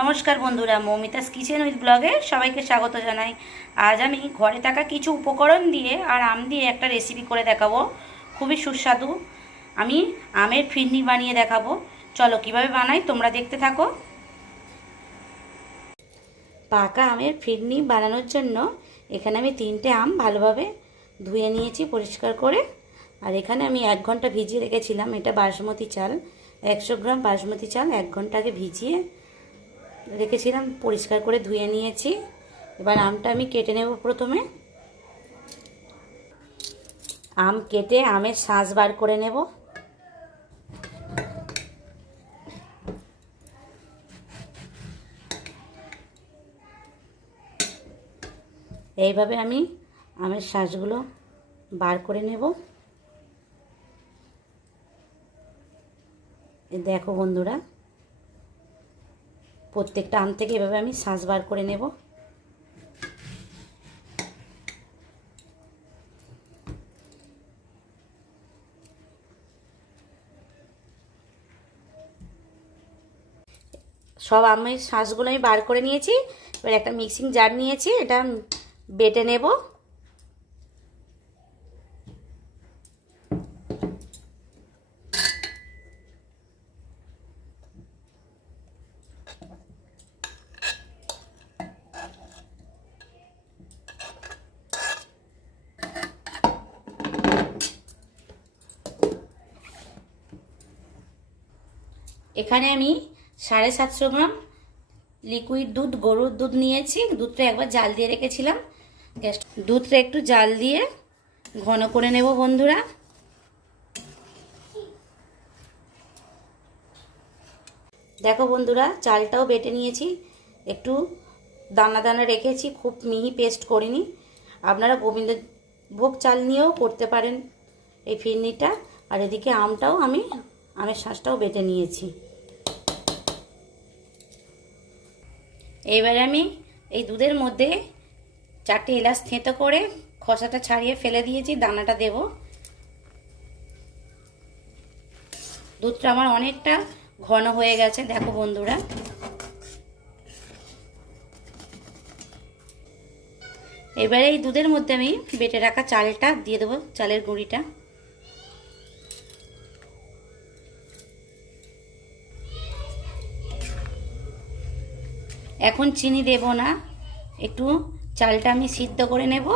নমস্কার বন্ধুরা, Moumita's kitchen with ব্লগে সবাইকে স্বাগত জানাই। আজ আমি ঘরে থাকা কিছু উপকরণ দিয়ে আর আম দিয়ে একটা রেসিপি করে দেখাবো। খুবই সুস্বাদু। আমি আমের ফিরনি বানিয়ে দেখাবো। চলো কীভাবে বানাই তোমরা দেখতে থাকো। পাকা আমের ফিরনি বানানোর জন্য এখানে আমি তিনটে আম ভালোভাবে ধুয়ে নিয়েছি পরিষ্কার করে। আর এখানে আমি এক ঘণ্টা ভিজিয়ে রেখেছিলাম। এটা বাসমতি চাল। একশো গ্রাম বাসমতি চাল এক ঘণ্টা আগে ভিজিয়ে রেখেছিলাম, পরিষ্কার করে ধুয়ে নিয়েছি। এবার আমটা আমি কেটে নেব প্রথমে। আম কেটে আমের শাঁস বার করে নেব। এইভাবে আমি আমের শাঁসগুলো বার করে নেব। দেখো বন্ধুরা প্রত্যেকটা আম থেকে এভাবে আমি শাঁস বার করে নেব। সব আমের শাঁসগুলো আমি বার করে নিয়েছি। এবার একটা মিক্সিং জার নিয়েছি, এটা বেটে নেব। এখানে আমি সাড়ে সাতশো গ্রাম লিকুইড দুধ, গরুর দুধ নিয়েছি। দুধটা একবার জাল দিয়ে রেখেছিলাম। দুধটা একটু জাল দিয়ে ঘন করে নেব বন্ধুরা। দেখো বন্ধুরা, চালটাও বেটে নিয়েছি। একটু দানা দানা রেখেছি, খুব মিহি পেস্ট করিনি। আপনারা গোবিন্দ ভোগ চাল নিয়েও করতে পারেন এই ফিরনিটা। আর এদিকে আমটাও আমি, আমের শাঁসটাও বেটে নিয়েছি। এবারে আমি এই দুধের মধ্যে চারটে এলাচ থেঁতো করে খসাটা ছাড়িয়ে ফেলে দিয়েছি, দানাটা দেব। দুধটা আমার অনেকটা ঘন হয়ে গেছে, দেখো বন্ধুরা। এবারে এই দুধের মধ্যে আমি বেটে রাখা চালটা দিয়ে দেবো, চালের গুঁড়িটা। এখন চিনি দেব না। একটু চালটা আমি সিদ্ধ করে নেব।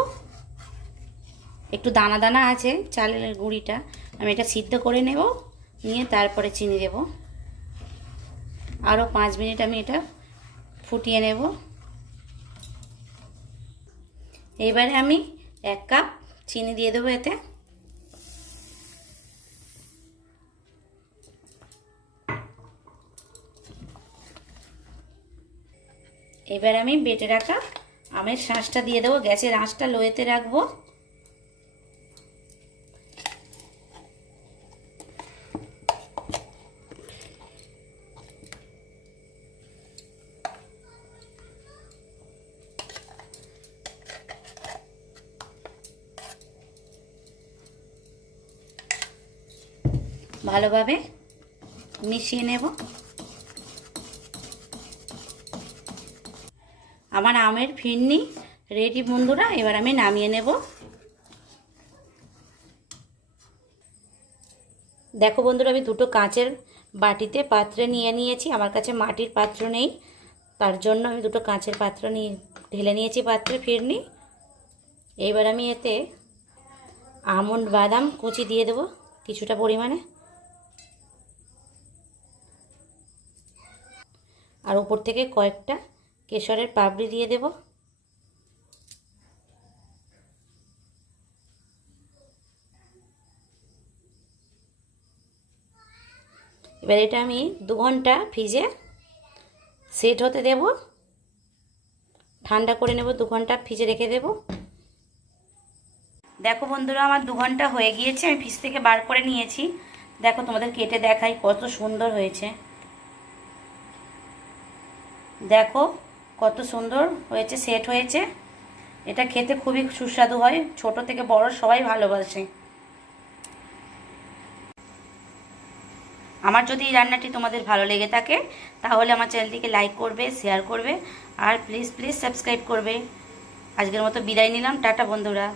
একটু দানা দানা আছে চালের গুঁড়িটা, আমি এটা সিদ্ধ করে নেব, নিয়ে তারপরে চিনি দেব। আরও পাঁচ মিনিট আমি এটা ফুটিয়ে নেব। এইবারে আমি এক কাপ চিনি দিয়ে দেবো এতে। এবার আমি বেটে রাখা আমের শাঁসটা দিয়ে দেবো। গ্যাসের আঁচটা লোয়েতে রাখব। ভালোভাবে মিশিয়ে নেব। আমার আমের ফিরনি। রেডি বন্ধুরা, এবার আমি নামিয়ে নেব। দেখো বন্ধুরা, আমি দুটো কাঁচের বাটিতে পাত্রে নিয়ে নিয়েছি। আমার কাছে মাটির পাত্র নেই, তার জন্য আমি দুটো কাঁচের পাত্র নিয়ে, ঢেলে নিয়েছি পাত্রে ফিরনি। এইবার আমি এতে আমন্ড বাদাম কুচি দিয়ে দেবো কিছুটা পরিমাণে। আর উপর থেকে কয়েকটা কেশরের পাপড়ি দিয়ে দেব। এবার এটা আমি দু ঘণ্টা ফ্রিজে সেট হতে দেব। ঠান্ডা করে নেব, দু ঘণ্টা ফ্রিজে রেখে দেব। দেখো বন্ধুরা, আমার দু ঘণ্টা হয়ে গিয়েছে, আমি ফ্রিজ থেকে বার করে নিয়েছি। দেখো তোমাদের কেটে দেখাই কত সুন্দর হয়েছে। দেখো কত সুন্দর হয়েছে সেট হয়েছে। এটা খেতে খুবই সুস্বাদু হয়, ছোট থেকে বড় সবাই ভালোবাসে। আমার যদি এই রান্নাটি তোমাদের ভালো লেগে থাকে, তাহলে আমার চ্যানেলটিকে লাইক করবে শেয়ার করবে, আর প্লিজ প্লিজ সাবস্ক্রাইব করবে। আজকের মতো বিদায় নিলাম, টাটা বন্ধুরা।